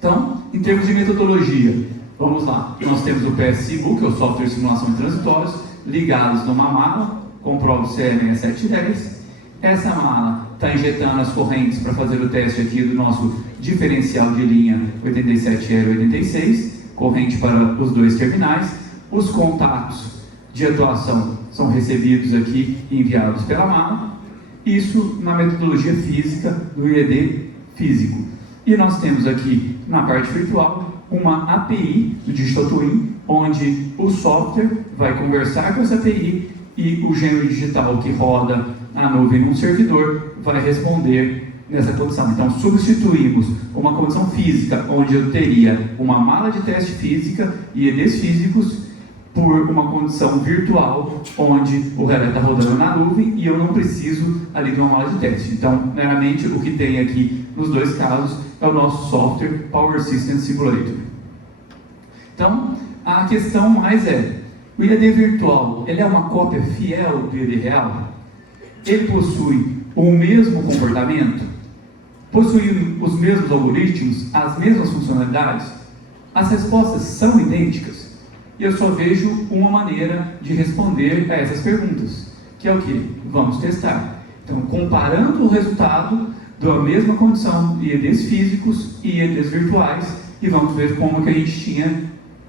Então, em termos de metodologia, vamos lá. Nós temos o PSSIMU, que é o software de simulação de transitórios, ligados numa mala, comprova o CE6710. Essa mala está injetando as correntes para fazer o teste aqui do nosso diferencial de linha 87R86, corrente para os dois terminais. Os contatos de atuação são recebidos aqui e enviados pela mala. Isso na metodologia física do IED físico. E nós temos aqui na parte virtual uma API do Digital Twin, onde o software vai conversar com essa API e o gênero digital que roda na nuvem num servidor vai responder nessa condição. Então, substituímos uma condição física, onde eu teria uma mala de teste física e EDs físicos, por uma condição virtual, onde o relé está rodando na nuvem e eu não preciso ali de uma mala de teste. Então, meramente, o que tem aqui nos dois casos é o nosso software Power System Simulator. Então, a questão mais é, o IED virtual, ele é uma cópia fiel do IED real? Ele possui o mesmo comportamento? Possui os mesmos algoritmos? As mesmas funcionalidades? As respostas são idênticas? E eu só vejo uma maneira de responder a essas perguntas, que é o que? Vamos testar. Então, comparando o resultado da mesma condição de EDs físicos e EDs virtuais, e vamos ver como que a gente tinha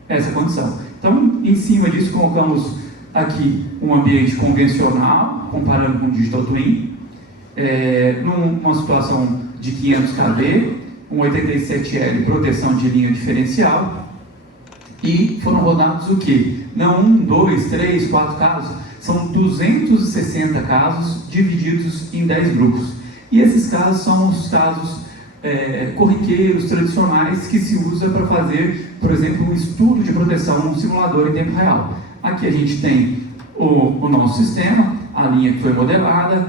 essa condição. Então, em cima disso, colocamos aqui um ambiente convencional, comparando com o Digital Twin, numa situação de 500 kV, um 87L proteção de linha diferencial, e foram rodados o que? Não 1, 2, 3, 4 casos, são 260 casos divididos em 10 grupos. E esses casos são os casos corriqueiros, tradicionais, que se usa para fazer, por exemplo, um estudo de proteção num simulador em tempo real. Aqui a gente tem o nosso sistema, a linha que foi modelada,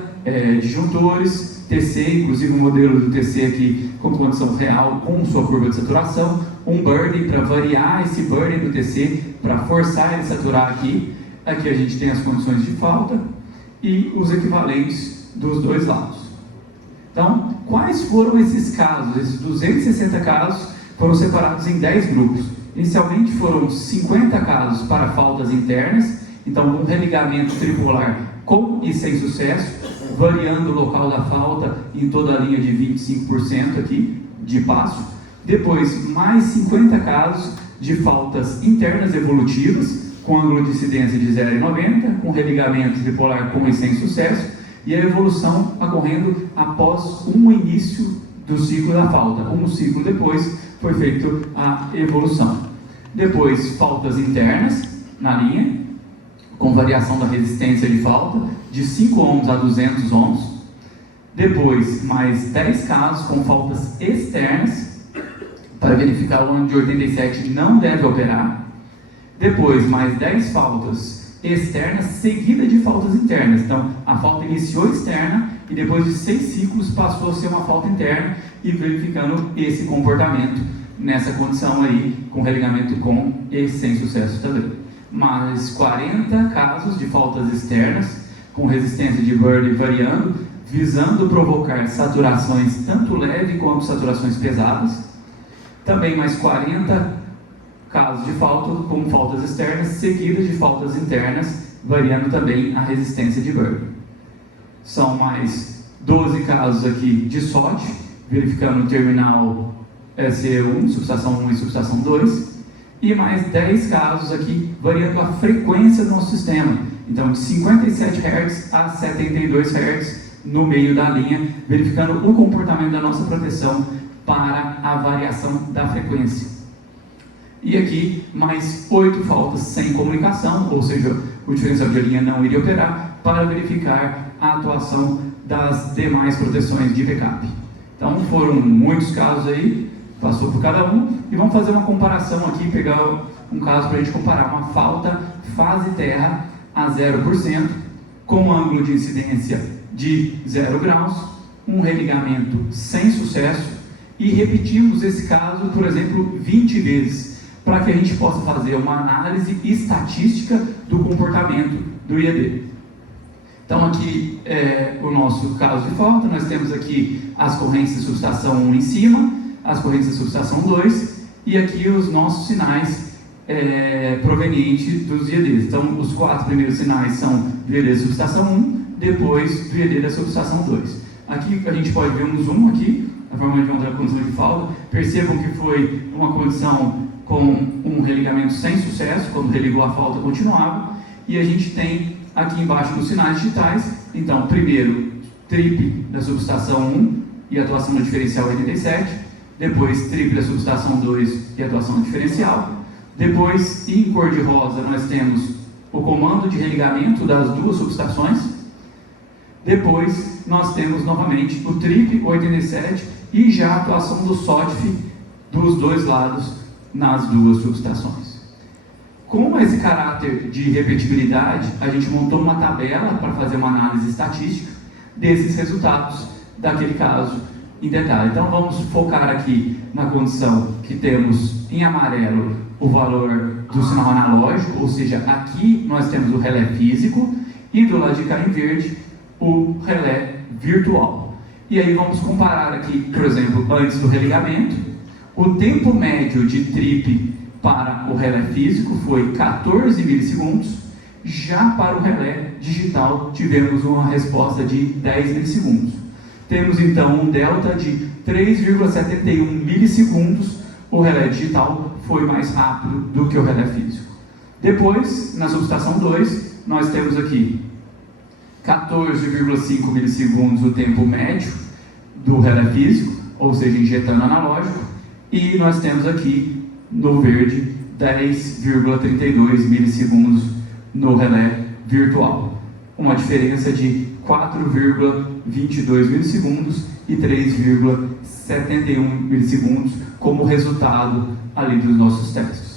disjuntores, TC, inclusive o modelo do TC aqui com condição real, com sua curva de saturação, um burn para variar esse burn do TC, para forçar ele a saturar aqui. Aqui a gente tem as condições de falta e os equivalentes dos dois lados. Então, quais foram esses casos? Esses 260 casos foram separados em 10 grupos. Inicialmente foram 50 casos para faltas internas, então um religamento tripolar com e sem sucesso, variando o local da falta em toda a linha de 25% aqui de passo. Depois, mais 50 casos de faltas internas evolutivas, com ângulo de incidência de 0,90, com religamento tripolar com e sem sucesso, e a evolução ocorrendo após um início do ciclo da falta. Um ciclo depois foi feita a evolução. Depois, faltas internas na linha, com variação da resistência de falta, de 5 ohms a 200 ohms. Depois, mais 10 casos com faltas externas, para verificar o ano de 87 não deve operar. Depois, mais 10 faltas externas, seguida de faltas internas. Então, a falta iniciou externa e depois de 6 ciclos passou a ser uma falta interna, e verificando esse comportamento nessa condição aí, com religamento com e sem sucesso também. Mais 40 casos de faltas externas, com resistência de burn variando, visando provocar saturações tanto leve quanto saturações pesadas. Também mais 40 casos de falta com faltas externas, seguidas de faltas internas, variando também a resistência de burn. São mais 12 casos aqui de SOT, verificando o terminal SE1, subestação 1 e subestação 2, e mais 10 casos aqui, variando a frequência do nosso sistema. Então, de 57 Hz a 72 Hz no meio da linha, verificando o comportamento da nossa proteção para a variação da frequência. E aqui, mais 8 faltas sem comunicação, ou seja, o diferencial de linha não iria operar, para verificar a atuação das demais proteções de backup. Então, foram muitos casos aí, passou por cada um, e vamos fazer uma comparação aqui, pegar um caso para a gente comparar uma falta fase terra a 0%, com um ângulo de incidência de 0 graus, um religamento sem sucesso, e repetimos esse caso, por exemplo, 20 vezes, para que a gente possa fazer uma análise estatística do comportamento do IED. Então aqui é o nosso caso de falta, nós temos aqui as correntes de subestação 1 em cima, as correntes da subestação 2 e aqui os nossos sinais provenientes dos IEDs. Então, os 4 primeiros sinais são do IED da subestação 1, depois do IED da subestação 2. Aqui a gente pode ver um zoom aqui, a forma de onda da condição de falta. Percebam que foi uma condição com um religamento sem sucesso, quando religou a falta continuava, e a gente tem aqui embaixo os sinais digitais. Então, primeiro, trip da subestação 1 e atuação no diferencial 87, depois trip da subestação 2 e atuação no diferencial, depois, em cor de rosa, nós temos o comando de religamento das 2 subestações, depois nós temos novamente o trip 87 e já a atuação do SOTF dos 2 lados nas 2 subestações. Com esse caráter de repetibilidade, a gente montou uma tabela para fazer uma análise estatística desses resultados daquele caso em detalhe. Então vamos focar aqui na condição que temos em amarelo o valor do sinal analógico, ou seja, aqui nós temos o relé físico e do lado de cá em verde o relé virtual. E aí vamos comparar aqui, por exemplo, antes do religamento, o tempo médio de trip para o relé físico foi 14 milissegundos, já para o relé digital tivemos uma resposta de 10 milissegundos. Temos então um delta de 3,71 milissegundos, o relé digital foi mais rápido do que o relé físico. Depois, na subestação 2, nós temos aqui 14,5 milissegundos o tempo médio do relé físico, ou seja, injetando analógico, e nós temos aqui no verde 10,32 milissegundos no relé virtual. Uma diferença de 4,22 milissegundos e 3,71 milissegundos como resultado ali dos nossos testes.